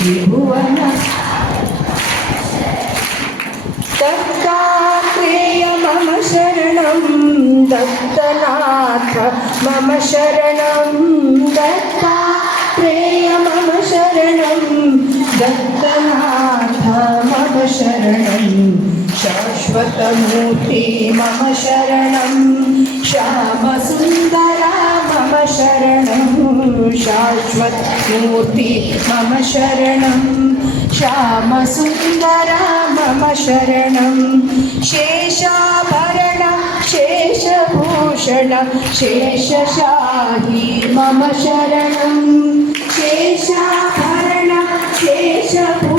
त्रिभुवन दत्तात्रेय मम शरणं दत्तनाथ मम शरणं दत्तात्रेय मम शरणं दत्तनाथ मम शरणं शाश्वतमूर्ति मम शरणं श्यामसुन्दरा मम शरणं शाश्वतमूर्ति मम शरणं श्यामसुन्दरा मम शरणं शेषाभरण शेषभूषण शेषशाही मम शरणं शेषाभरण शेषभूषण